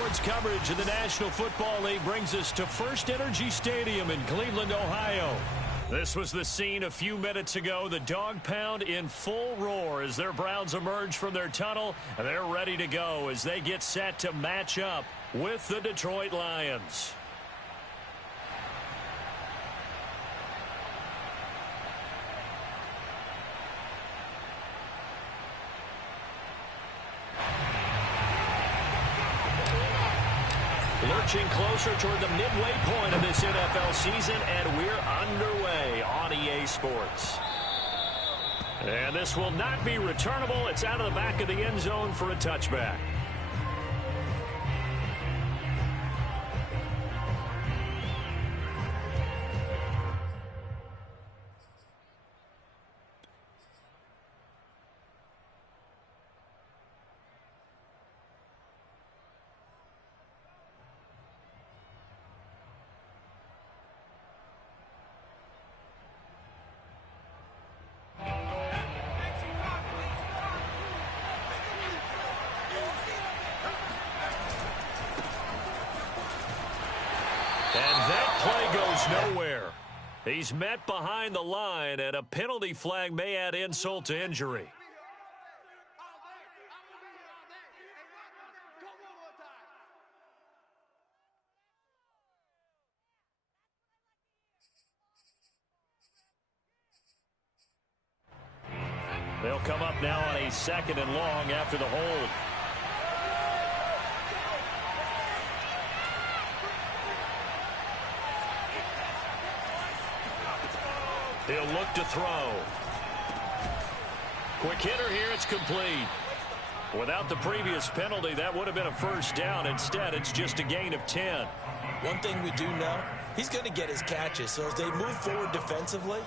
Sports coverage of the National Football League brings us to First Energy Stadium in Cleveland, Ohio. This was the scene a few minutes ago. The dog pound in full roar as their Browns emerge from their tunnel. They're ready to go as they get set to match up with the Detroit Lions. Lurching closer toward the midway point of this NFL season, and we're underway on EA Sports. And this will not be returnable. It's out of the back of the end zone for a touchback. And that play goes nowhere. He's met behind the line, and a penalty flag may add insult to injury. They'll come up now on a 2nd and long after the hold. He'll look to throw. Quick hitter here, it's complete. Without the previous penalty, that would have been a first down. Instead, it's just a gain of 10. One thing we do know, he's going to get his catches. So as they move forward defensively,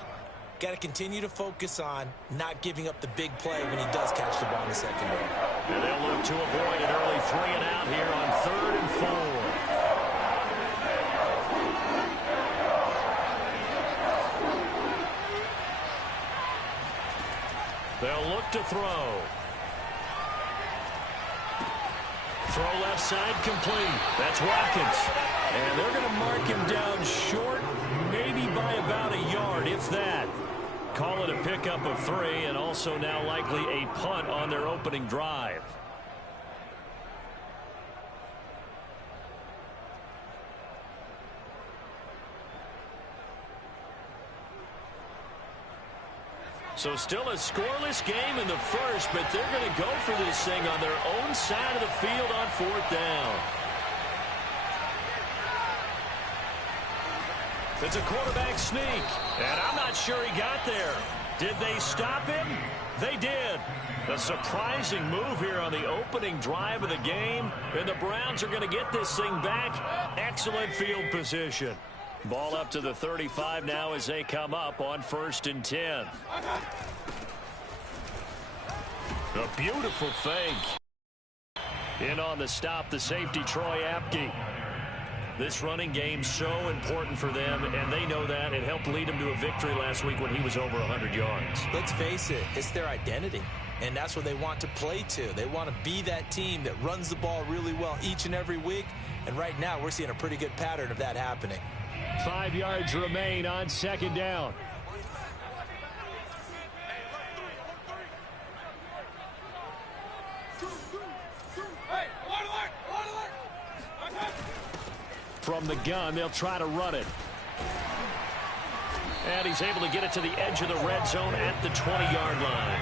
got to continue to focus on not giving up the big play when he does catch the ball in the secondary. And they'll look to avoid an early 3 and out here on 3rd and 4. They'll look to throw. Throw left side complete. That's Watkins. And they're going to mark him down short, maybe by about a yard, if that. Call it a pickup of 3, and also now likely a punt on their opening drive. So still a scoreless game in the first, but they're going to go for this thing on their own side of the field on 4th down. It's a quarterback sneak, and I'm not sure he got there. Did they stop him? They did. A surprising move here on the opening drive of the game, and the Browns are going to get this thing back. Excellent field position. Ball up to the 35 now as they come up on 1st and 10. A beautiful fake. In on the stop, the safety, Troy Apke. This running game's so important for them, and they know that. It helped lead them to a victory last week when he was over 100 yards. Let's face it, it's their identity, and that's what they want to play to. They want to be that team that runs the ball really well each and every week, and right now we're seeing a pretty good pattern of that happening. 5 yards remain on 2nd down. From the gun, they'll try to run it. And he's able to get it to the edge of the red zone at the 20-yard line.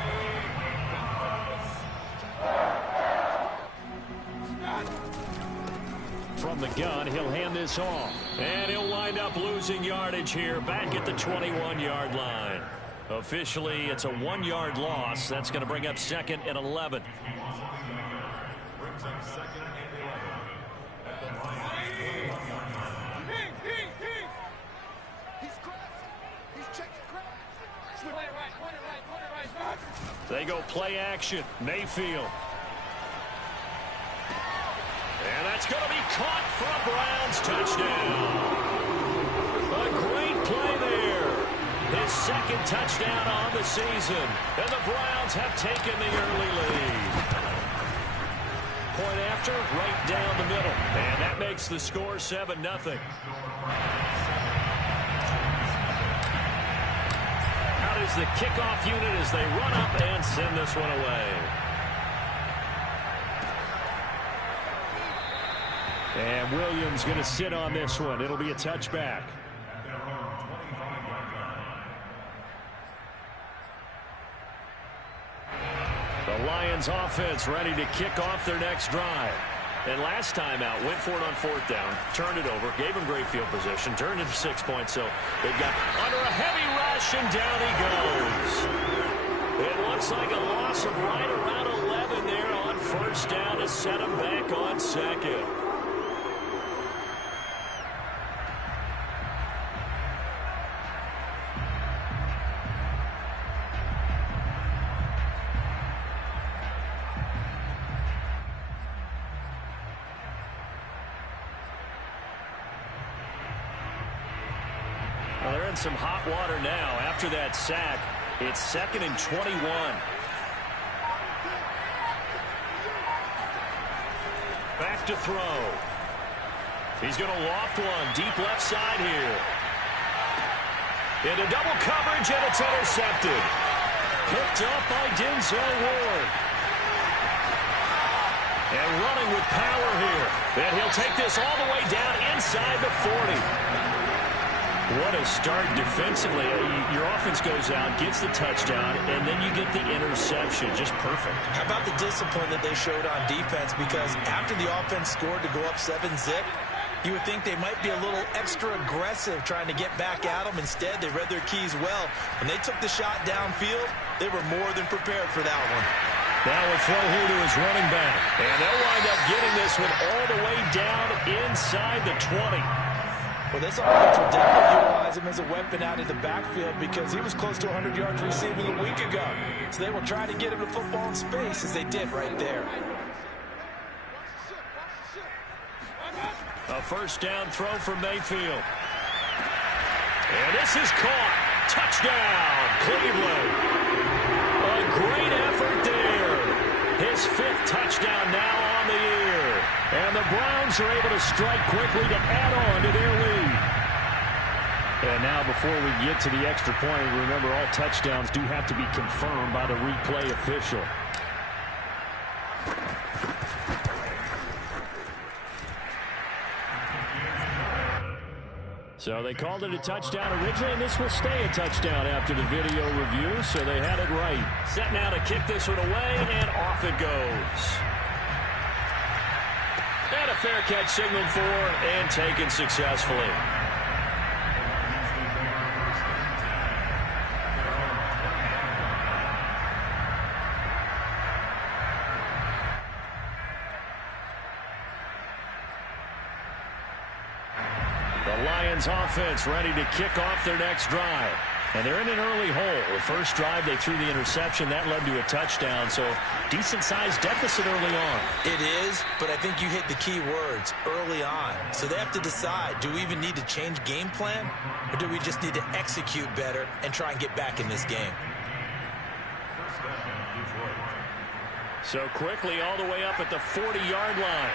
From the gun, he'll hand this off. And he'll wind up losing yardage here back at the 21-yard line. Officially, it's a 1-yard loss. That's going to bring up 2nd and 11. They go play action. Mayfield. And that's going to be caught for a Browns touchdown. A great play there. His 2nd touchdown on the season. And the Browns have taken the early lead. Point after after, right down the middle. And that makes the score 7-0. Out is the kickoff unit as they run up and send this one away. And Williams going to sit on this one. It'll be a touchback. The Lions offense ready to kick off their next drive. And last time out, went for it on 4th down, turned it over, gave him great field position, turned it to 6 points. So they've got under a heavy rush, and down he goes. It looks like a loss of right around 11 there on 1st down to set him back on 2nd. Well, they're in some hot water now. After that sack, it's 2nd and 21. Back to throw. He's going to loft one deep left side here. Into double coverage, and it's intercepted. Picked up by Denzel Ward. And running with power here. And he'll take this all the way down inside the 40. What a start defensively. Your offense goes out, gets the touchdown, and then you get the interception. Just perfect. How about the discipline that they showed on defense? Because after the offense scored to go up 7-zip, you would think they might be a little extra aggressive trying to get back at them. Instead, they read their keys well. When they took the shot downfield, they were more than prepared for that one. Now a throw here to his running back. And they'll wind up getting this one all the way down inside the 20. Well, this offense will definitely utilize him as a weapon out in the backfield because he was close to 100 yards receiving a week ago. So they will try to get him the football in space as they did right there. A 1st down throw from Mayfield. And this is caught. Touchdown, Cleveland. A great effort there. His 5th touchdown now on the year. And the Browns are able to strike quickly to add on to their lead. And now before we get to the extra point, remember all touchdowns do have to be confirmed by the replay official. So they called it a touchdown originally, and this will stay a touchdown after the video review, so they had it right. Set now to kick this one away, and off it goes. And a fair catch signaled for and taken successfully. The Lions offense ready to kick off their next drive. And they're in an early hole. The first drive, they threw the interception. That led to a touchdown, so decent-sized deficit early on. It is, but I think you hit the key words, early on. So they have to decide, do we even need to change game plan, or do we just need to execute better and try and get back in this game? So quickly all the way up at the 40-yard line.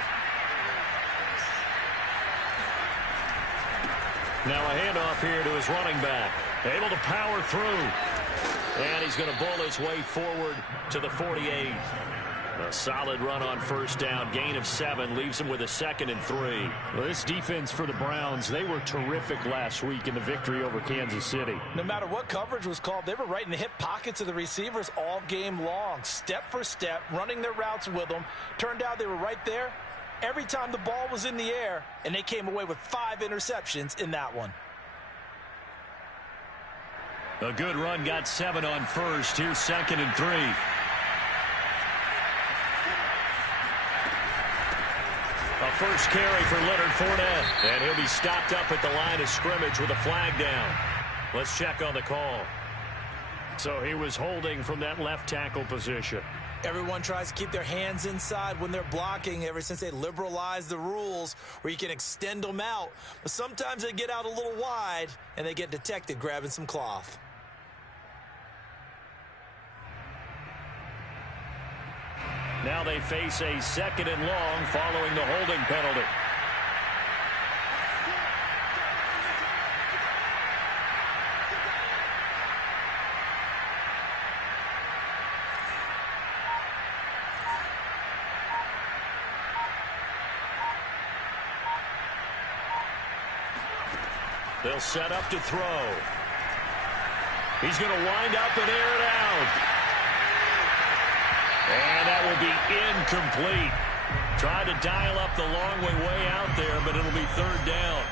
Now a handoff here to his running back. Able to power through. And he's going to bowl his way forward to the 48. A solid run on 1st down. Gain of 7 leaves him with a 2nd and 3. Well, this defense for the Browns, they were terrific last week in the victory over Kansas City. No matter what coverage was called, they were right in the hip pockets of the receivers all game long. Step for step, running their routes with them. Turned out they were right there every time the ball was in the air, and they came away with 5 interceptions in that one. A good run, got 7 on 1st. Here's 2nd and 3. A first carry for Leonard Fournette. And he'll be stopped up at the line of scrimmage with a flag down. Let's check on the call. So he was holding from that left tackle position. Everyone tries to keep their hands inside when they're blocking ever since they liberalized the rules where you can extend them out. But sometimes they get out a little wide and they get detected grabbing some cloth. Now they face a 2nd and long following the holding penalty. They'll set up to throw. He's going to wind up and air it out. And that will be incomplete. Tried to dial up the long way out there, but it'll be 3rd down.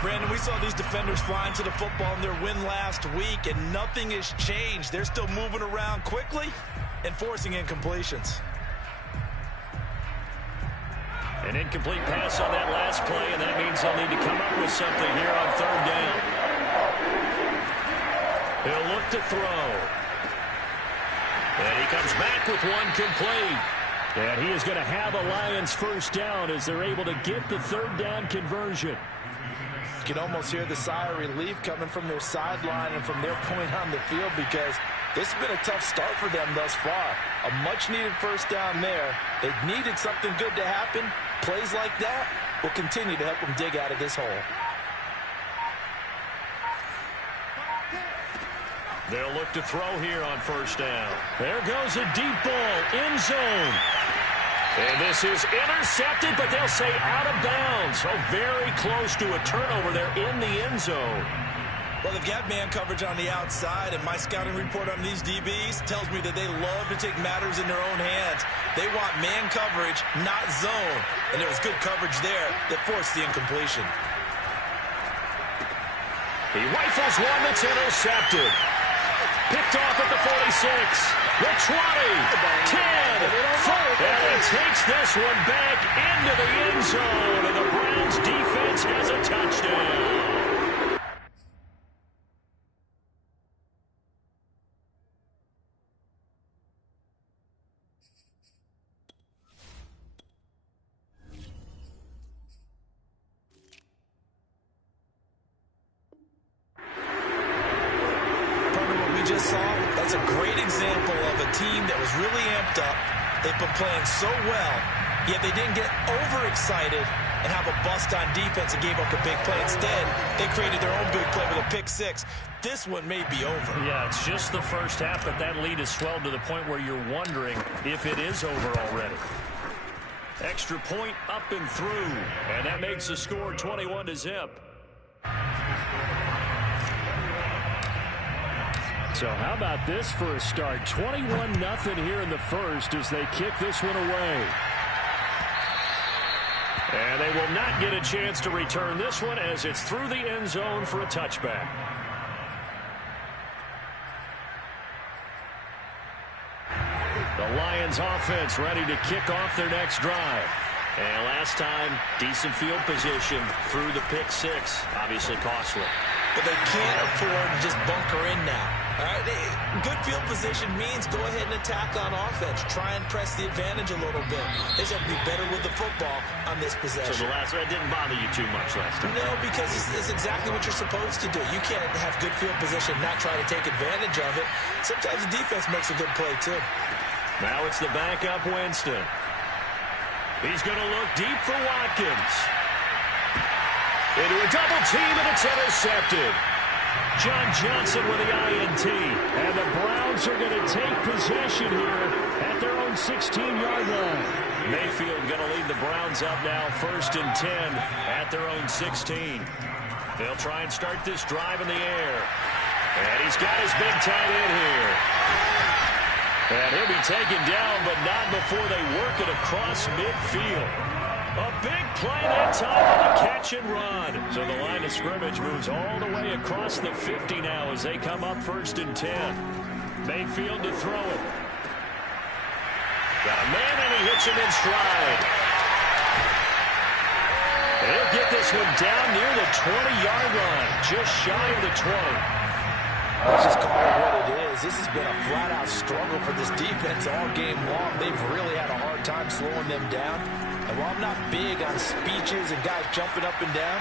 Brandon, we saw these defenders flying to the football in their win last week, and nothing has changed. They're still moving around quickly and forcing incompletions. An incomplete pass on that last play, and that means they'll need to come up with something here on 3rd down. He'll look to throw. And he comes back with one complete. And he is going to have a Lions 1st down as they're able to get the 3rd down conversion. You can almost hear the sigh of relief coming from their sideline and from their point on the field, because this has been a tough start for them thus far. A much-needed 1st down there. They needed something good to happen. Plays like that will continue to help them dig out of this hole. They'll look to throw here on 1st down. There goes a deep ball, end zone. And this is intercepted, but they'll say out of bounds. So very close to a turnover there in the end zone. Well, they've got man coverage on the outside, and my scouting report on these DBs tells me that they love to take matters in their own hands. They want man coverage, not zone. And there was good coverage there that forced the incompletion. He rifles one that's intercepted. Picked off at the 46, the 20, 10, 4, and he takes this one back into the end zone, and the Browns defense has a touchdown. Just saw, that's a great example of a team that was really amped up. They've been playing so well, yet they didn't get overexcited and have a bust on defense and gave up a big play. Instead, they created their own big play with a pick 6. This one may be over. Yeah, it's just the first half, but that lead has swelled to the point where you're wondering if it is over already. Extra point up and through, and that makes the score 21-0. So how about this for a start? 21-0 here in the first as they kick this one away. And they will not get a chance to return this one as it's through the end zone for a touchback. The Lions offense ready to kick off their next drive. And last time, decent field position through the pick 6. Obviously costly. But they can't afford to just bunker in now. All right, good field position means go ahead and attack on offense. Try and press the advantage a little bit. They just have to be better with the football on this possession. So the last one didn't bother you too much last time? No, because it's exactly what you're supposed to do. You can't have good field position and not try to take advantage of it. Sometimes the defense makes a good play, too. Now it's the backup Winston. He's going to look deep for Watkins. Into a double team, and it's intercepted. John Johnson with the INT. And the Browns are going to take possession here at their own 16-yard line. Mayfield going to lead the Browns up now, 1st and 10 at their own 16. They'll try and start this drive in the air. And he's got his big tight end here. And he'll be taken down, but not before they work it across midfield. A big play that time on the catch and run. So the line of scrimmage moves all the way across the 50 now as they come up 1st and 10. Mayfield to throw it. Got a man, and he hits him in stride. And he'll get this one down near the 20-yard line, just shy of the 20. Let's just call it what it is. This has been a flat-out struggle for this defense all game long. They've really had a hard time slowing them down. And while I'm not big on speeches and guys jumping up and down,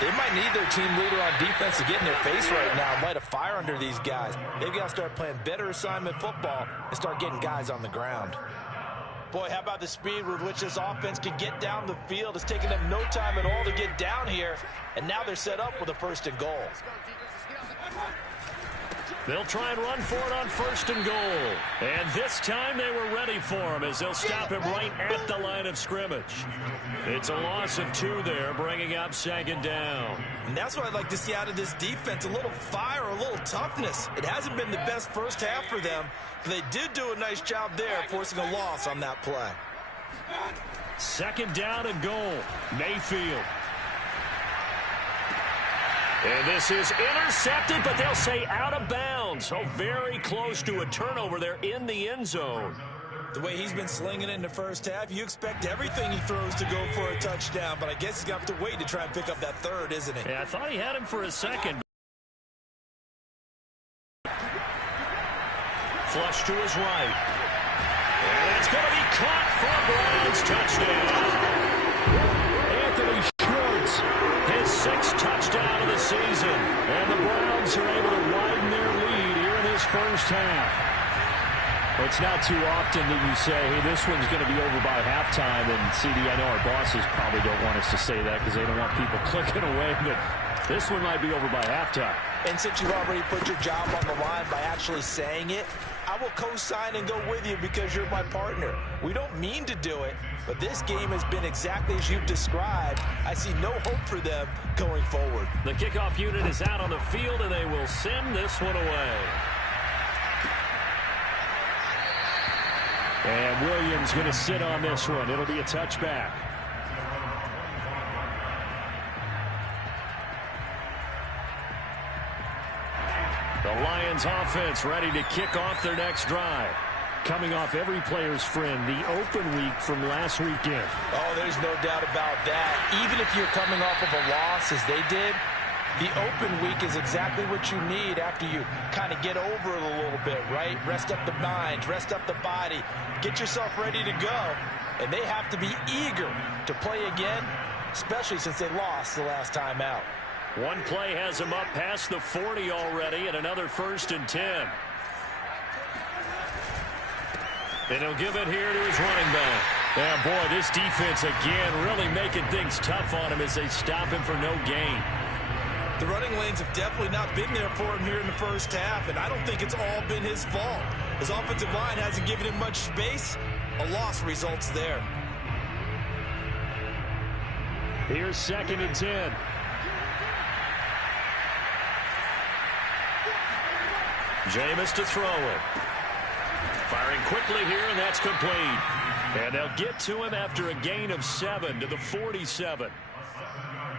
they might need their team leader on defense to get in their face right now and light a fire under these guys. They've got to start playing better assignment football and start getting guys on the ground. Boy, how about the speed with which this offense can get down the field? It's taken them no time at all to get down here, and now they're set up with a 1st and goal. They'll try and run for it on 1st and goal. And this time they were ready for him as they'll stop him right at the line of scrimmage. It's a loss of 2 there, bringing up 2nd down. And that's what I'd like to see out of this defense, a little fire, a little toughness. It hasn't been the best first half for them, but they did do a nice job there, forcing a loss on that play. 2nd down and goal. Mayfield. And this is intercepted, but they'll say out of bounds. So very close to a turnover there in the end zone. The way he's been slinging it in the first half, you expect everything he throws to go for a touchdown, but I guess he's going to have to wait to try and pick up that 3rd, isn't he? Yeah, I thought he had him for a second. Flush to his right. And that's going to be caught for a Browns touchdown. Anthony Schwartz, his 6th touchdown of the season. And the Browns are able to widen their lead here in this first half. Well, it's not too often that you say, hey, this one's going to be over by halftime. And, CD, I know our bosses probably don't want us to say that because they don't want people clicking away. But this one might be over by halftime. And since you've already put your job on the line by actually saying it, I will co-sign and go with you because you're my partner. We don't mean to do it, but this game has been exactly as you've described. I see no hope for them going forward. The kickoff unit is out on the field, and they will send this one away. And Williams going to sit on this one. It'll be a touchback. The Lions offense ready to kick off their next drive. Coming off every player's friend, the open week from last weekend. Oh, there's no doubt about that. Even if you're coming off of a loss as they did, the open week is exactly what you need after you kind of get over it a little bit, right? Rest up the mind, rest up the body, get yourself ready to go. And they have to be eager to play again, especially since they lost the last time out. One play has him up past the 40 already, and another 1st and 10. And he'll give it here to his running back. Yeah, boy, this defense again really making things tough on him as they stop him for no gain. The running lanes have definitely not been there for him here in the first half, and I don't think it's all been his fault. His offensive line hasn't given him much space. A loss results there. Here's 2nd and 10. Jameis to throw it. Firing quickly here, and that's complete. And they'll get to him after a gain of 7 to the 47.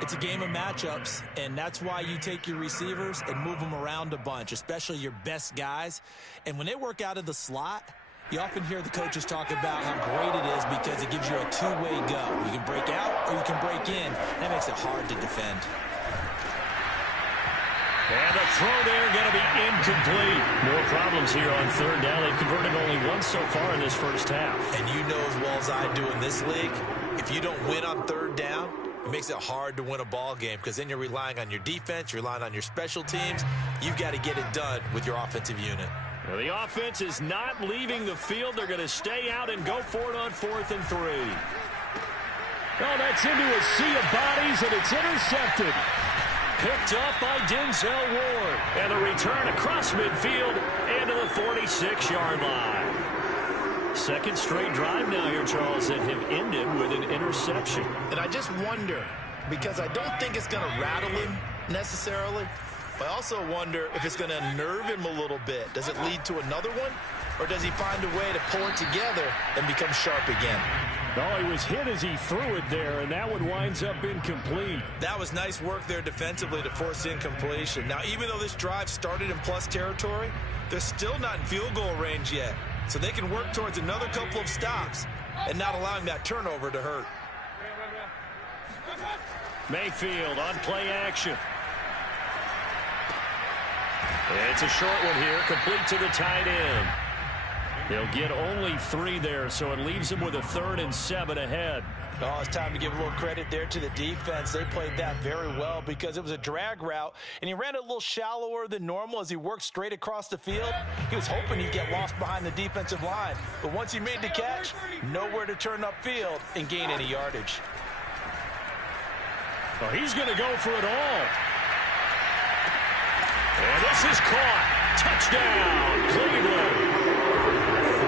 It's a game of matchups, and that's why you take your receivers and move them around a bunch, especially your best guys. And when they work out of the slot, you often hear the coaches talk about how great it is because it gives you a two-way go. You can break out or you can break in. That makes it hard to defend. And the throw there going to be incomplete. More problems here on 3rd down. They've converted only once so far in this first half. And you know as well as I do in this league, if you don't win on 3rd down, it makes it hard to win a ball game because then you're relying on your defense, you're relying on your special teams. You've got to get it done with your offensive unit. Well, the offense is not leaving the field. They're going to stay out and go for it on 4th and 3. Oh, that's into a sea of bodies, and it's intercepted. Picked up by Denzel Ward. And the return across midfield and to the 46-yard line. 2nd straight drive now here, Charles, that have ended with an interception. And I just wonder, because I don't think it's going to rattle him necessarily, but I also wonder if it's going to unnerve him a little bit. Does it lead to another one? Or does he find a way to pull it together and become sharp again? Oh, he was hit as he threw it there, and that one winds up incomplete. That was nice work there defensively to force incompletion. Now, even though this drive started in plus territory, they're still not in field goal range yet. So they can work towards another couple of stops and not allowing that turnover to hurt. Mayfield on play action. It's a short one here, complete to the tight end. They'll get only 3 there, so it leaves them with a 3rd and 7 ahead. Oh, it's time to give a little credit there to the defense. They played that very well because it was a drag route, and he ran it a little shallower than normal as he worked straight across the field. He was hoping he'd get lost behind the defensive line, but once he made the catch, nowhere to turn upfield and gain any yardage. Well, he's going to go for it all. And this is caught. Touchdown, Cleveland.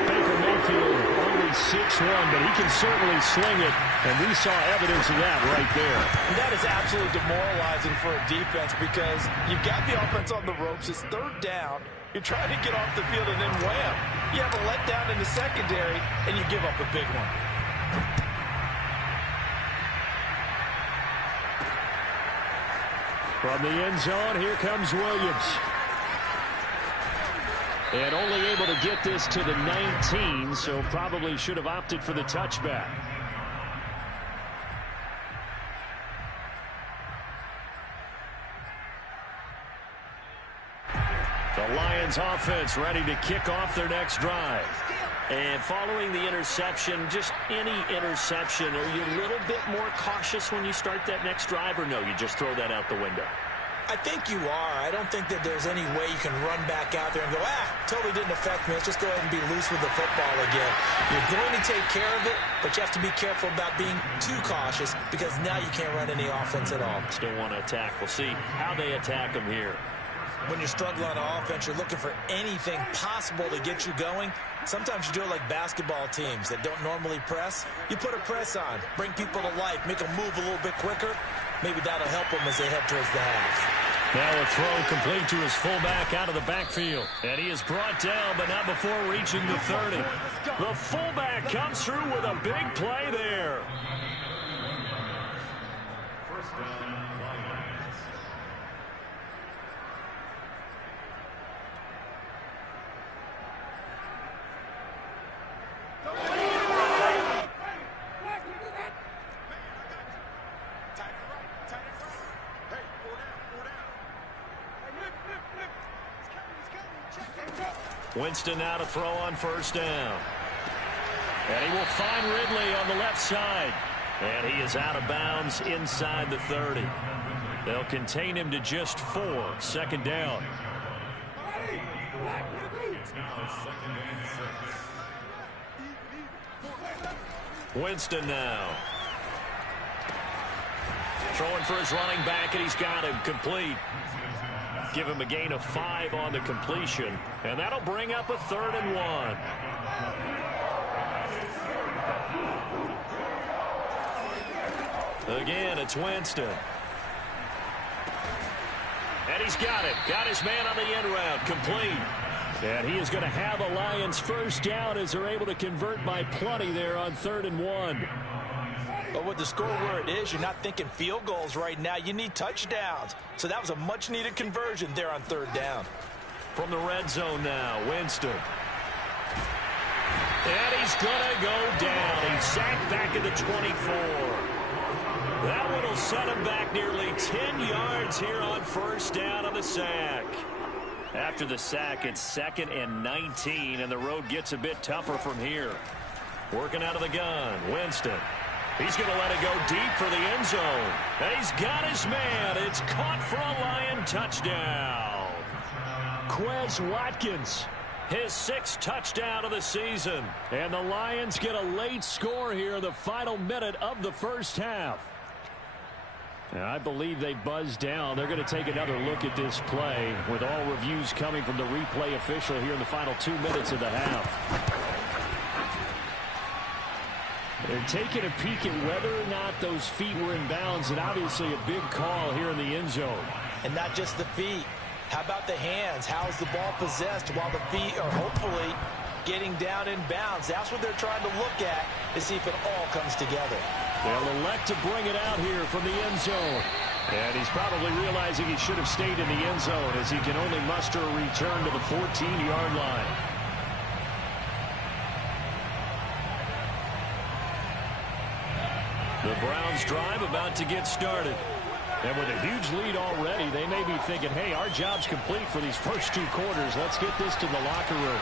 Baker Mayfield only 6'1", but he can certainly sling it, and we saw evidence of that right there. And that is absolutely demoralizing for a defense because you've got the offense on the ropes. It's third down. You're trying to get off the field, and then wham, you have a letdown in the secondary, and you give up a big one. From the end zone, here comes Williams. And only able to get this to the 19, so probably should have opted for the touchback. The Lions offense ready to kick off their next drive. And following the interception, just any interception, are you a little bit more cautious when you start that next drive, or no, you just throw that out the window? I think you are. I don't think that there's any way you can run back out there and go, totally didn't affect me. Let's just go ahead and be loose with the football again. You're going to take care of it, but you have to be careful about being too cautious because now you can't run any offense at all. Still want to attack. We'll see how they attack them here. When you're struggling on offense, you're looking for anything possible to get you going. Sometimes you do it like basketball teams that don't normally press. You put a press on, bring people to life, make them move a little bit quicker. Maybe that'll help them as they head towards the half. Now a throw complete to his fullback out of the backfield. And he is brought down, but not before reaching the 30. The fullback comes through with a big play there. First down, Lions. Winston now to throw on first down. And he will find Ridley on the left side. And he is out of bounds inside the 30. They'll contain him to just 4. Second down. Winston now. Throwing for his running back, and he's got him complete. Give him a gain of 5 on the completion, and that'll bring up a 3rd and 1. Again, it's Winston. And he's got it. Got his man on the end route, complete. And he is going to have a Lions first down as they're able to convert by plenty there on 3rd and 1. But with the score where it is, you're not thinking field goals right now. You need touchdowns. So that was a much-needed conversion there on 3rd down. From the red zone now, Winston. And he's going to go down. He's sacked back at the 24. That one will set him back nearly 10 yards here on first down on the sack. After the sack, it's 2nd and 19, and the road gets a bit tougher from here. Working out of the gun, Winston. He's going to let it go deep for the end zone. And he's got his man. It's caught for a Lion touchdown. Quez Watkins, his 6th touchdown of the season. And the Lions get a late score here in the final minute of the first half. And I believe they buzzed down. They're going to take another look at this play with all reviews coming from the replay official here in the final 2 minutes of the half. They're taking a peek at whether or not those feet were in bounds, and obviously a big call here in the end zone. And not just the feet. How about the hands? How is the ball possessed while the feet are hopefully getting down in bounds? That's what they're trying to look at to see if it all comes together. They'll elect to bring it out here from the end zone. And he's probably realizing he should have stayed in the end zone as he can only muster a return to the 14-yard line. The Browns drive about to get started. And with a huge lead already, they may be thinking, hey, our job's complete for these first 2 quarters. Let's get this to the locker room.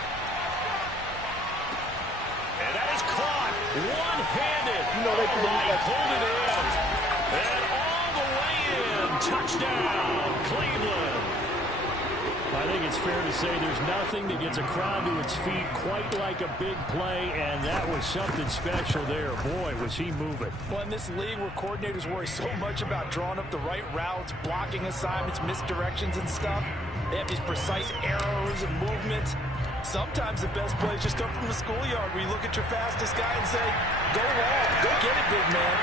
And that is caught. One-handed. He pulled it in. And all the way in. Touchdown, Cleveland. I think it's fair to say there's nothing that gets a crowd to its feet quite like a big play, and that was something special there. Boy, was he moving. Well, in this league where coordinators worry so much about drawing up the right routes, blocking assignments, misdirections and stuff, they have these precise arrows and movements. Sometimes the best plays just come from the schoolyard where you look at your fastest guy and say, go long, go get it, big man.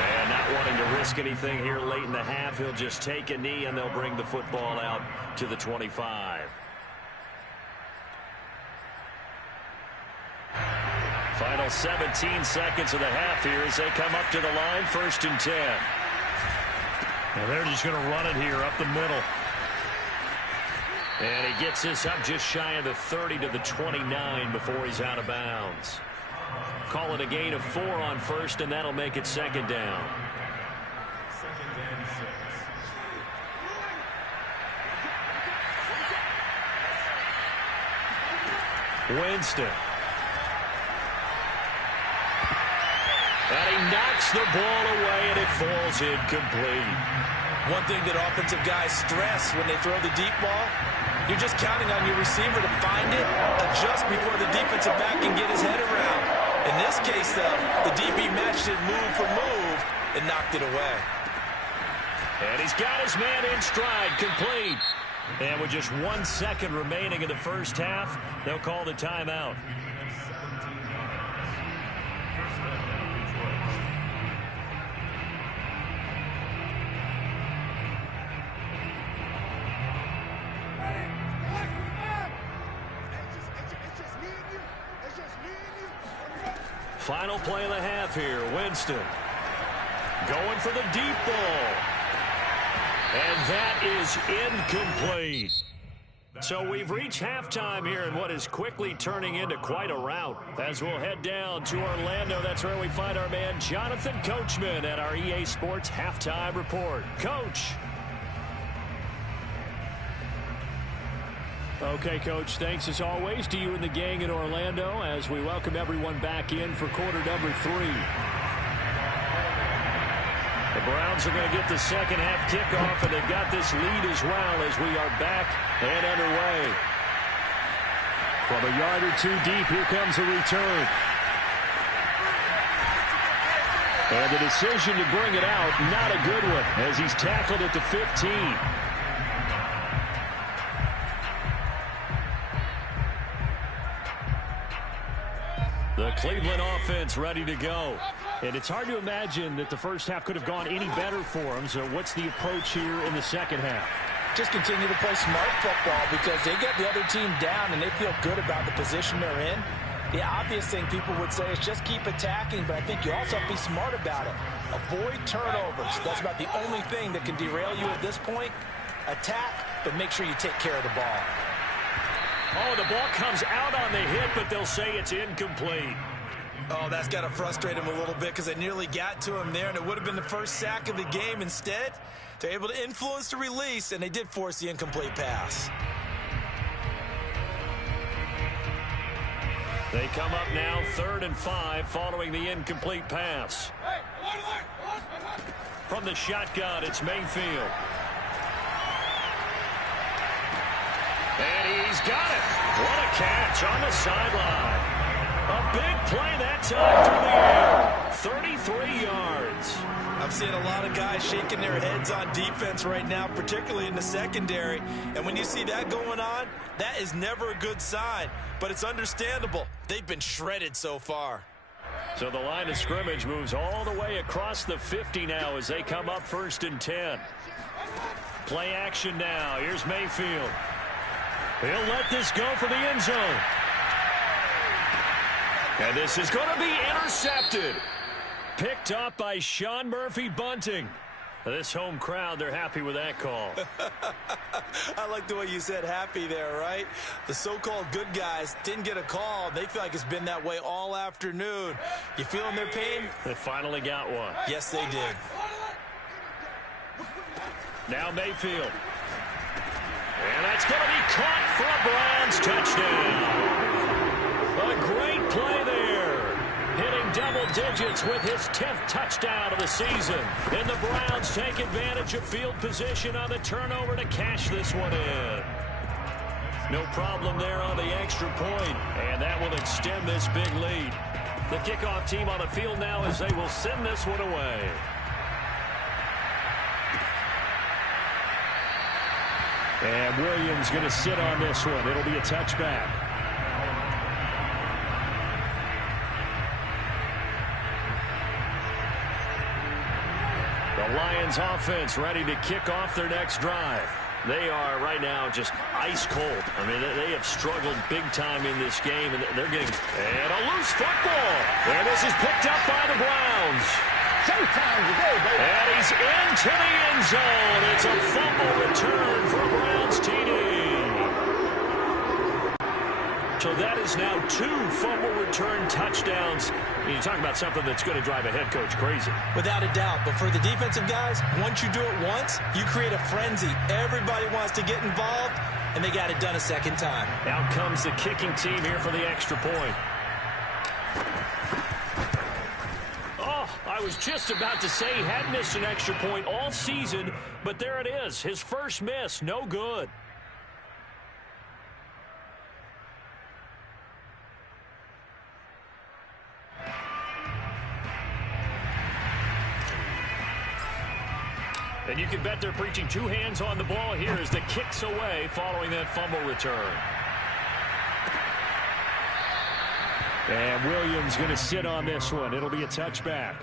And not wanting to risk anything here late in the half, he'll just take a knee and they'll bring the football out to the 25. Final 17 seconds of the half here as they come up to the line, 1st and 10. And they're just going to run it here up the middle. And he gets this up just shy of the 30 to the 29 before he's out of bounds. Call it a gain of 4 on 1st, and that'll make it 2nd down. Winston. And he knocks the ball away, and it falls incomplete. One thing that offensive guys stress when they throw the deep ball, you're just counting on your receiver to find it, adjust before the defensive back can get his head around. In this case, though, the DB matched it move for move and knocked it away. And he's got his man in stride, complete. And with just 1 second remaining in the first half, they'll call the timeout. Final play of the half here. Winston going for the deep ball. And that is incomplete. So we've reached halftime here in what is quickly turning into quite a rout. As we'll head down to Orlando, that's where we find our man Jonathan Coachman at our EA Sports Halftime Report. Coach. Okay, Coach, thanks as always to you and the gang in Orlando as we welcome everyone back in for quarter number 3. The Browns are going to get the second half kickoff, and they've got this lead as well as we are back and underway. From a yard or 2 deep, here comes a return. And the decision to bring it out, not a good one, as he's tackled at the 15. The Cleveland offense ready to go. And it's hard to imagine that the first half could have gone any better for them. So what's the approach here in the second half? Just continue to play smart football because they get the other team down and they feel good about the position they're in. The obvious thing people would say is just keep attacking, but I think you also have to be smart about it. Avoid turnovers. That's about the only thing that can derail you at this point. Attack, but make sure you take care of the ball. Oh, the ball comes out on the hit, but they'll say it's incomplete. Oh, that's got to frustrate him a little bit because they nearly got to him there, and it would have been the first sack of the game. Instead, they're able to influence the release, and they did force the incomplete pass. They come up now 3rd and 5 following the incomplete pass. From the shotgun, it's Mayfield. And he's got it. What a catch on the sideline. A big play that time through the air. 33 yards. I'm seeing a lot of guys shaking their heads on defense right now, particularly in the secondary. And when you see that going on, that is never a good sign. But it's understandable. They've been shredded so far. So the line of scrimmage moves all the way across the 50 now as they come up 1st and 10. Play action now. Here's Mayfield. He'll let this go for the end zone. And this is going to be intercepted. Picked up by Sean Murphy-Bunting. This home crowd, they're happy with that call. I like the way you said happy there, right? The so-called good guys didn't get a call. They feel like it's been that way all afternoon. You feeling their pain? They finally got one. Yes, they did. Now Mayfield. And that's going to be caught for a Browns touchdown. A great play there. Hitting double digits with his 10th touchdown of the season. And the Browns take advantage of field position on the turnover to cash this one in. No problem there on the extra point, and that will extend this big lead. The kickoff team on the field now as they will send this one away. And Williams going to sit on this one. It'll be a touchback. The Lions offense ready to kick off their next drive. They are right now just ice cold. I mean, they have struggled big time in this game, and they're getting and a loose football. And this is picked up by the Browns. Showtime today, baby. And he's into the end zone. It's a fumble return for a Browns TD. So that is now 2 fumble return touchdowns. You talk about something that's going to drive a head coach crazy. Without a doubt. But for the defensive guys, once you do it once, you create a frenzy. Everybody wants to get involved, and they got it done a second time. Out comes the kicking team here for the extra point. Oh, I was just about to say he had missed an extra point all season, but there it is. His first miss, no good. And you can bet they're preaching 2 hands on the ball here as the kick's away following that fumble return. And Williams going to sit on this one. It'll be a touchback.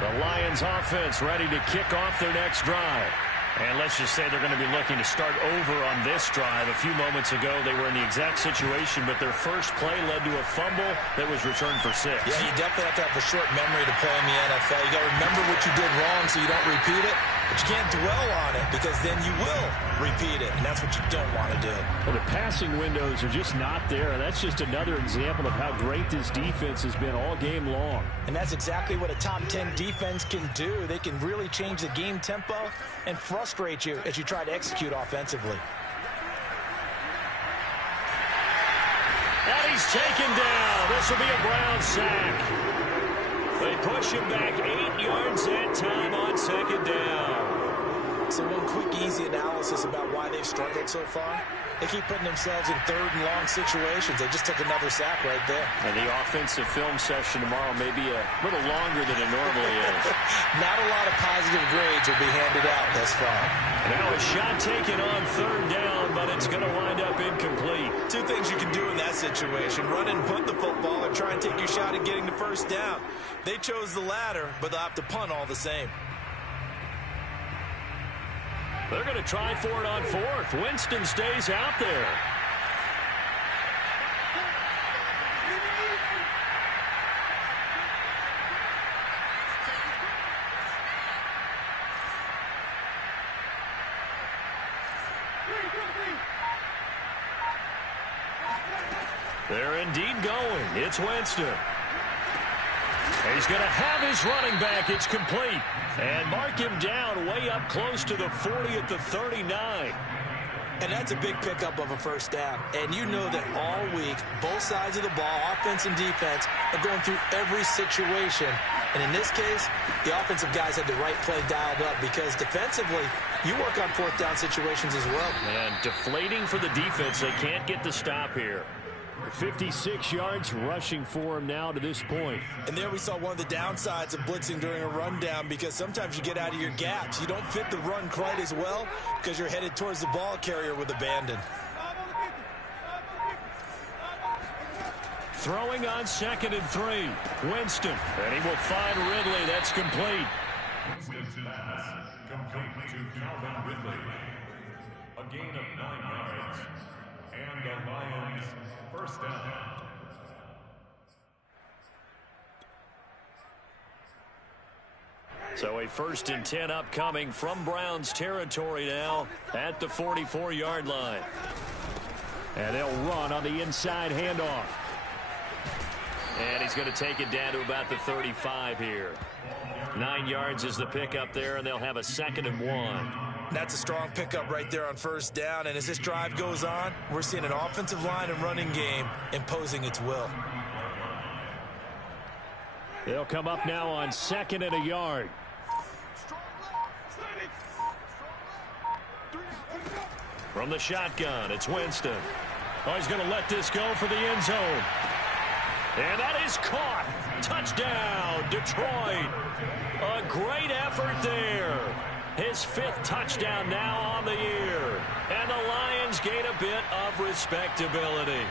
The Lions offense ready to kick off their next drive. And let's just say they're going to be looking to start over on this drive. A few moments ago, they were in the exact situation, but their first play led to a fumble that was returned for 6. Yeah, you definitely have to have a short memory to play in the NFL. You got to remember what you did wrong so you don't repeat it, but you can't dwell on it because then you will repeat it, and that's what you don't want to do. Well, the passing windows are just not there. That's just another example of how great this defense has been all game long. And that's exactly what a top 10 defense can do. They can really change the game tempo and frustrate you as you try to execute offensively. And he's taken down. This will be a Brown sack. They push him back 8 yards that time on second down. So one quick, easy analysis about why they've struggled so far. They keep putting themselves in 3rd and long situations. They just took another sack right there. And the offensive film session tomorrow may be a little longer than it normally is. Not a lot of positive grades will be handed out thus far. Now a shot taken on 3rd down, but it's going to wind up incomplete. 2 things you can do in that situation. Run and punt the football or try and take your shot at getting the first down. They chose the latter, but they'll have to punt all the same. They're going to try for it on 4th. Winston stays out there. They're indeed going. It's Winston. He's going to have his running back. It's complete. And mark him down way up close to the 40 at the 39. And that's a big pickup of a first down. And you know that all week, both sides of the ball, offense and defense, are going through every situation. And in this case, the offensive guys had the right play dialed up because defensively, you work on 4th down situations as well. And deflating for the defense. They can't get the stop here. 56 yards rushing for him now to this point. And there we saw one of the downsides of blitzing during a rundown because sometimes you get out of your gaps. You don't fit the run quite as well because you're headed towards the ball carrier with abandon. Throwing on 2nd and 3. Winston. And he will find Ridley. That's complete. Winston's pass complete to Calvin Ridley. A gain of 9 yards. And the Lions first down. So a 1st and 10 upcoming from Browns territory now at the 44-yard line. And they'll run on the inside handoff. And he's going to take it down to about the 35 here. 9 yards is the pickup there, and they'll have a 2nd and 1. That's a strong pickup right there on first down. And as this drive goes on, we're seeing an offensive line and running game imposing its will. They'll come up now on 2nd and a yard. From the shotgun, it's Winston. Oh, he's going to let this go for the end zone. And that is caught. Touchdown, Detroit. A great effort there. His 5th touchdown now on the year. And the Lions gain a bit of respectability.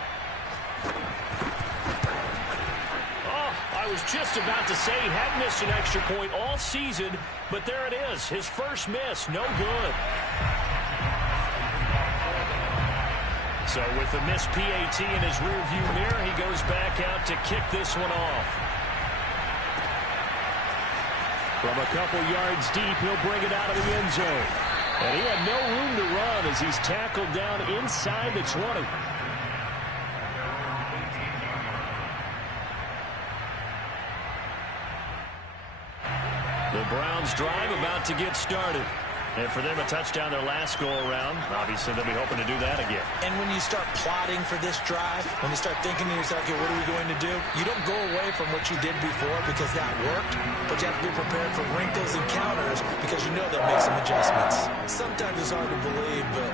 Oh, I was just about to say he had missed an extra point all season, but there it is. His first miss, no good. So with the missed PAT in his rearview mirror, he goes back out to kick this one off. From a couple yards deep, he'll bring it out of the end zone. And he had no room to run as he's tackled down inside the 20. The Browns drive about to get started. And for them, a touchdown their last go-around. Obviously, they'll be hoping to do that again. And when you start plotting for this drive, when you start thinking to yourself, okay, what are we going to do? You don't go away from what you did before because that worked, but you have to be prepared for wrinkles and counters because you know they'll make some adjustments. Sometimes it's hard to believe, but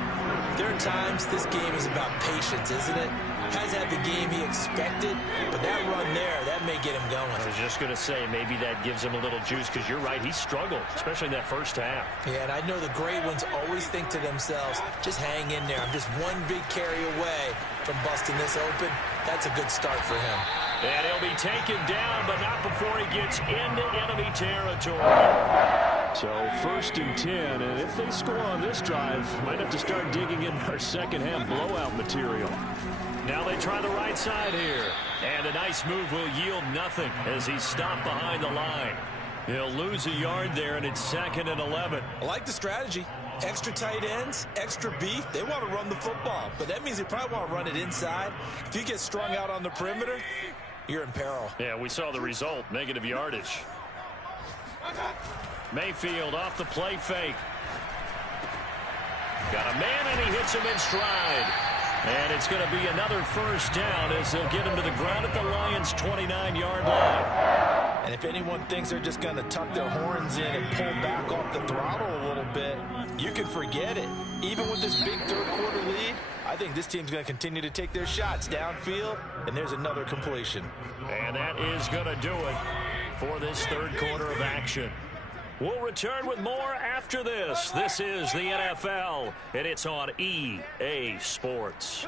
there are times this game is about patience, isn't it? Has had the game he expected, but that run there, that may get him going. I was just going to say, maybe that gives him a little juice because you're right, he struggled, especially in that first half. Yeah, and I know the great ones always think to themselves, just hang in there. I'm just one big carry away from busting this open. That's a good start for him. And he'll be taken down, but not before he gets into enemy territory. So 1st and 10, and if they score on this drive, might have to start digging in our second-half blowout material. Now they try the right side here. And a nice move will yield nothing as he's stopped behind the line. He'll lose a yard there, and it's 2nd and 11. I like the strategy. Extra tight ends, extra beef. They want to run the football, but that means they probably want to run it inside. If you get strung out on the perimeter, you're in peril. Yeah, we saw the result, negative yardage. Mayfield off the play fake. Got a man, and he hits him in stride. And it's going to be another first down as they'll get him to the ground at the Lions' 29-yard line. And if anyone thinks they're just going to tuck their horns in and pull back off the throttle a little bit, you can forget it. Even with this big third-quarter lead, I think this team's going to continue to take their shots downfield, and there's another completion. And that is going to do it for this third quarter of action. We'll return with more after this. This is the NFL, and it's on EA Sports.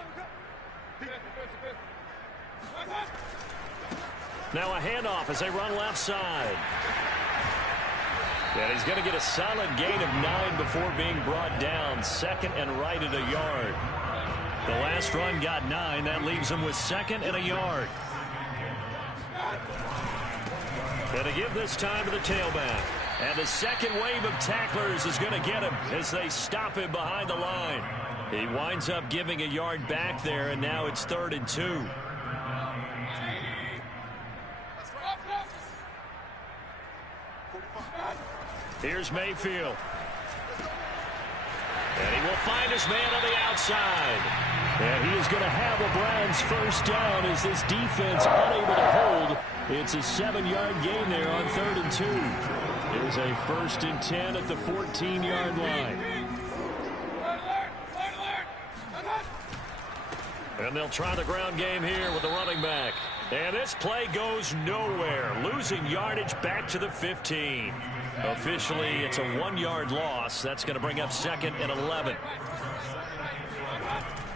Now a handoff as they run left side. And he's going to get a solid gain of 9 before being brought down. 2nd and right at a yard. The last run got 9. That leaves him with 2nd and a yard. And to give this time to the tailback. And the second wave of tacklers is going to get him as they stop him behind the line. He winds up giving a yard back there, and now it's 3rd and 2. Here's Mayfield. And he will find his man on the outside. And he is going to have the Browns first down as this defense unable to hold. It's a 7-yard gain there on 3rd and 2. Here's a 1st and 10 at the 14-yard line. And they'll try the ground game here with the running back. And this play goes nowhere. Losing yardage back to the 15. Officially, it's a 1-yard loss. That's going to bring up 2nd and 11.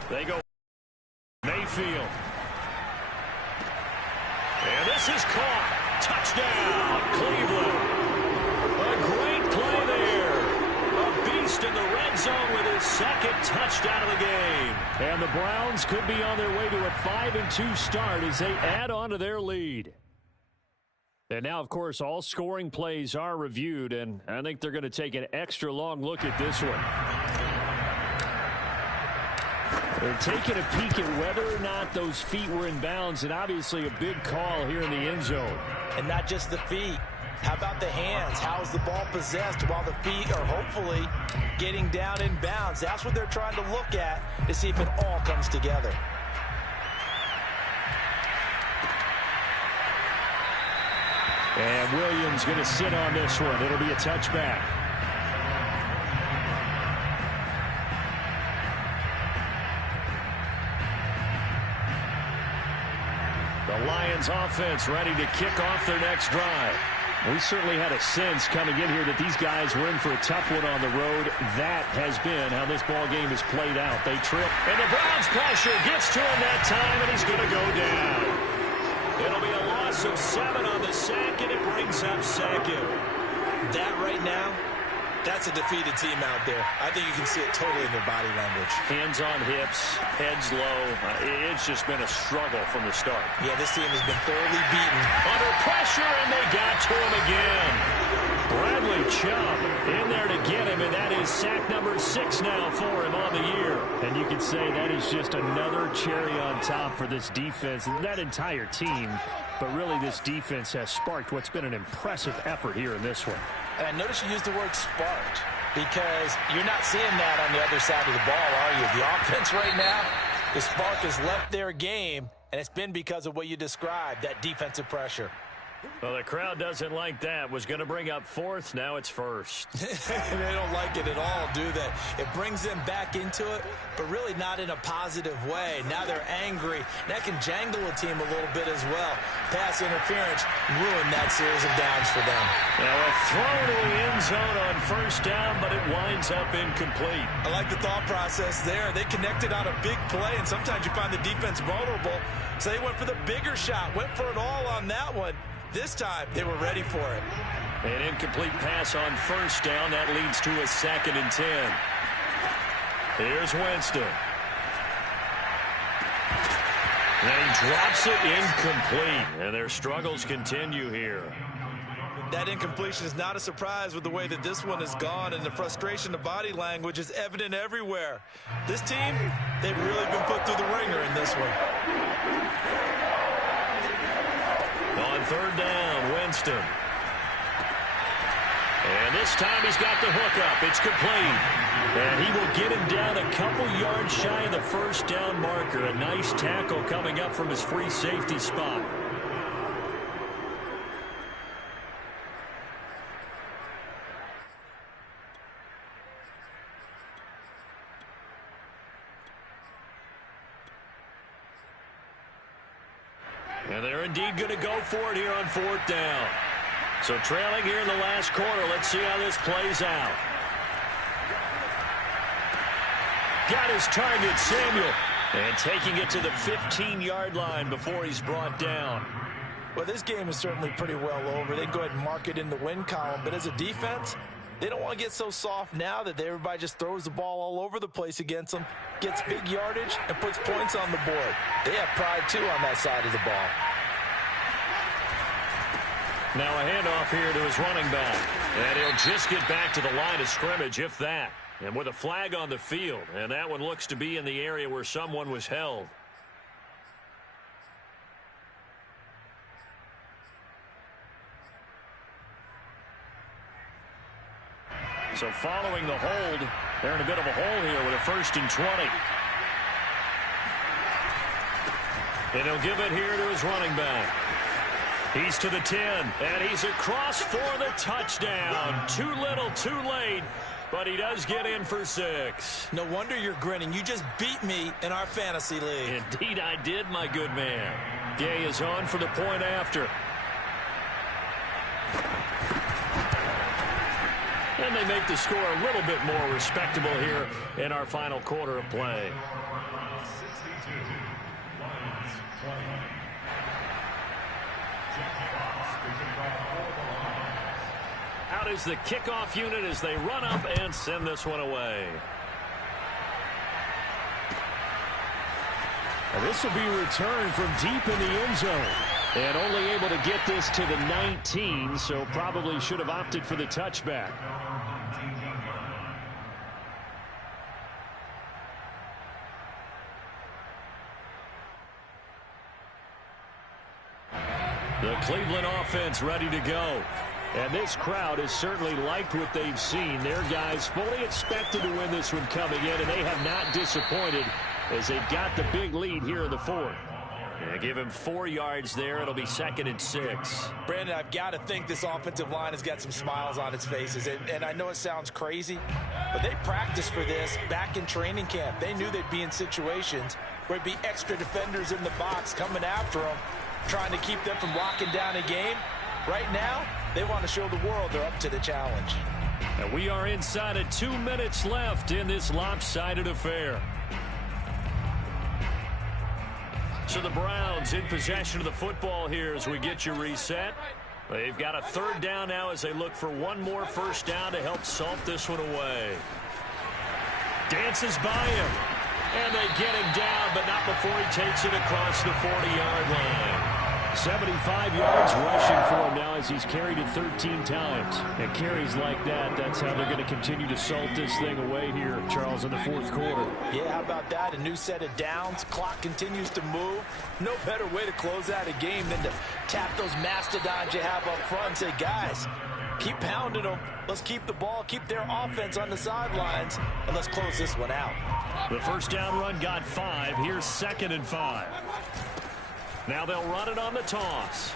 They go Mayfield. And this is caught. Touchdown, Cleveland. A great play there. A beast in the red zone with his 2nd touchdown of the game. And the Browns could be on their way to a 5-2 start as they add on to their lead. And now, of course, all scoring plays are reviewed, and I think they're going to take an extra long look at this one. They're taking a peek at whether or not those feet were in bounds, and obviously a big call here in the end zone. And not just the feet. How about the hands? How's the ball possessed while the feet are hopefully getting down in bounds? That's what they're trying to look at to see if it all comes together. And Williams going to sit on this one. It'll be a touchback. The Lions offense ready to kick off their next drive. We certainly had a sense coming in here that these guys were in for a tough one on the road. That has been how this ball game is played out. They trip. And the Browns pressure gets to him that time, and he's going to go down. It'll be a loss of 7 on the sack, and it brings up second. That right now, that's a defeated team out there. I think you can see it totally in their body language. Hands on hips, heads low. It's just been a struggle from the start. Yeah, this team has been thoroughly beaten. Under pressure, and they got to him again. Bradley Chubb in there to get him, and that is sack number 6 now for him on the year. And you can say that is just another cherry on top for this defense and that entire team. But really, this defense has sparked what's been an impressive effort here in this one. And I notice you use the word sparked because you're not seeing that on the other side of the ball, are you? The offense right now, the spark has left their game, and it's been because of what you described, that defensive pressure. Well, the crowd doesn't like that. Was going to bring up 4th. Now it's 1st. They don't like it at all, do they? It brings them back into it, but really not in a positive way. Now they're angry. That can jangle a team a little bit as well. Pass interference ruined that series of downs for them. Now a throw to the end zone on 1st down, but it winds up incomplete. I like the thought process there. They connected on a big play, and sometimes you find the defense vulnerable. So they went for the bigger shot, went for it all on that one. This time, they were ready for it. An incomplete pass on 1st down. That leads to a 2nd and 10. Here's Winston. And he drops it incomplete. And their struggles continue here. That incompletion is not a surprise with the way that this one has gone, and the frustration, the body language is evident everywhere. This team, they've really been put through the ringer in this one. On 3rd down, Winston. And this time he's got the hook up. It's complete. And he will get him down a couple yards shy of the 1st down marker. A nice tackle coming up from his free safety spot. And they're indeed going to go for it here on 4th down. So trailing here in the last quarter. Let's see how this plays out. Got his target, Samuel. And taking it to the 15-yard line before he's brought down. Well, this game is certainly pretty well over. They can go ahead and mark it in the win column. But as a defense, they don't want to get so soft now that everybody just throws the ball all over the place against them, gets big yardage, and puts points on the board. They have pride, too, on that side of the ball. Now a handoff here to his running back. And he'll just get back to the line of scrimmage, if that. And with a flag on the field. And that one looks to be in the area where someone was held. So following the hold, they're in a bit of a hole here with a 1st and 20. And he'll give it here to his running back. He's to the 10, and he's across for the touchdown. Too little, too late, but he does get in for 6. No wonder you're grinning. You just beat me in our fantasy league. Indeed I did, my good man. Gay is on for the point after. And they make the score a little bit more respectable here in our final quarter of play. Out is the kickoff unit as they run up and send this one away. And this will be returned from deep in the end zone. And only able to get this to the 19, so probably should have opted for the touchback. The Cleveland offense ready to go. And this crowd has certainly liked what they've seen. Their guys fully expected to win this one coming in, and they have not disappointed as they've got the big lead here in the fourth. Yeah, give him 4 yards there. It'll be 2nd and 6. Brandon, I've got to think this offensive line has got some smiles on its faces. And I know it sounds crazy, but they practiced for this back in training camp. They knew they'd be in situations where there'd be extra defenders in the box coming after them, trying to keep them from locking down a game. Right now, they want to show the world they're up to the challenge. And we are inside of 2 minutes left in this lopsided affair. So the Browns in possession of the football here as we get you reset. They've got a 3rd down now as they look for one more first down to help salt this one away. Dances by him. And they get him down, but not before he takes it across the 40-yard line. 75 yards rushing for him now as he's carried it 13 times. And carries like that, that's how they're going to continue to salt this thing away here, Charles, in the 4th quarter. Yeah, how about that? A new set of downs. Clock continues to move. No better way to close out a game than to tap those mastodons you have up front and say, guys, keep pounding them. Let's keep the ball, keep their offense on the sidelines, and let's close this one out. The first down run got 5. Here's 2nd and 5. Now they'll run it on the toss.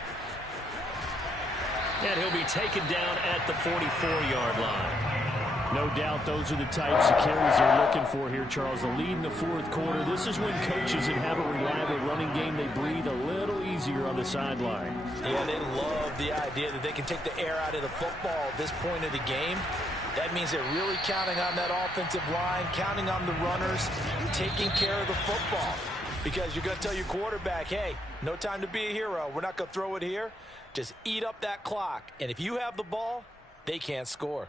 And he'll be taken down at the 44-yard line. No doubt those are the types of carries they're looking for here, Charles. The lead in the 4th quarter. This is when coaches that have a reliable running game, they breathe a little easier on the sideline. Yeah, they love the idea that they can take the air out of the football at this point of the game. That means they're really counting on that offensive line, counting on the runners, taking care of the football. Because you're going to tell your quarterback, hey, no time to be a hero. We're not going to throw it here. Just eat up that clock. And if you have the ball, they can't score.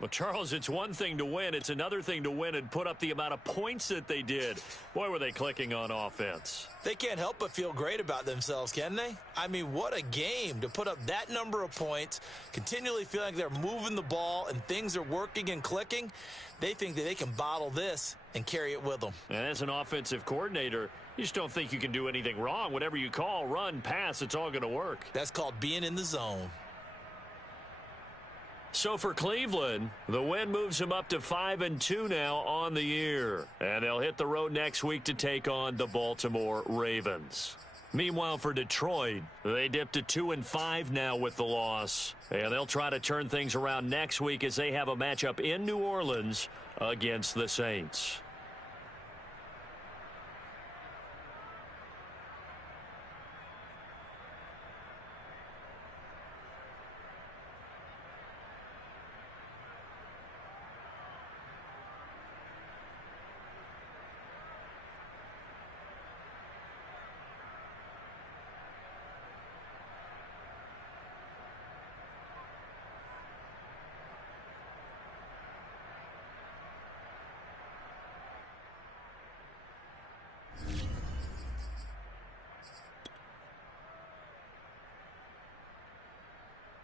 Well, Charles, it's one thing to win. It's another thing to win and put up the amount of points that they did. Boy, were they clicking on offense. They can't help but feel great about themselves, can they? I mean, what a game to put up that number of points, continually feeling like they're moving the ball and things are working and clicking. They think that they can bottle this and carry it with them. And as an offensive coordinator, you just don't think you can do anything wrong. Whatever you call, run, pass, it's all going to work. That's called being in the zone. So for Cleveland, the win moves them up to 5-2 now on the year. And they'll hit the road next week to take on the Baltimore Ravens. Meanwhile, for Detroit, they dipped to 2-5 now with the loss. And they'll try to turn things around next week as they have a matchup in New Orleans against the Saints.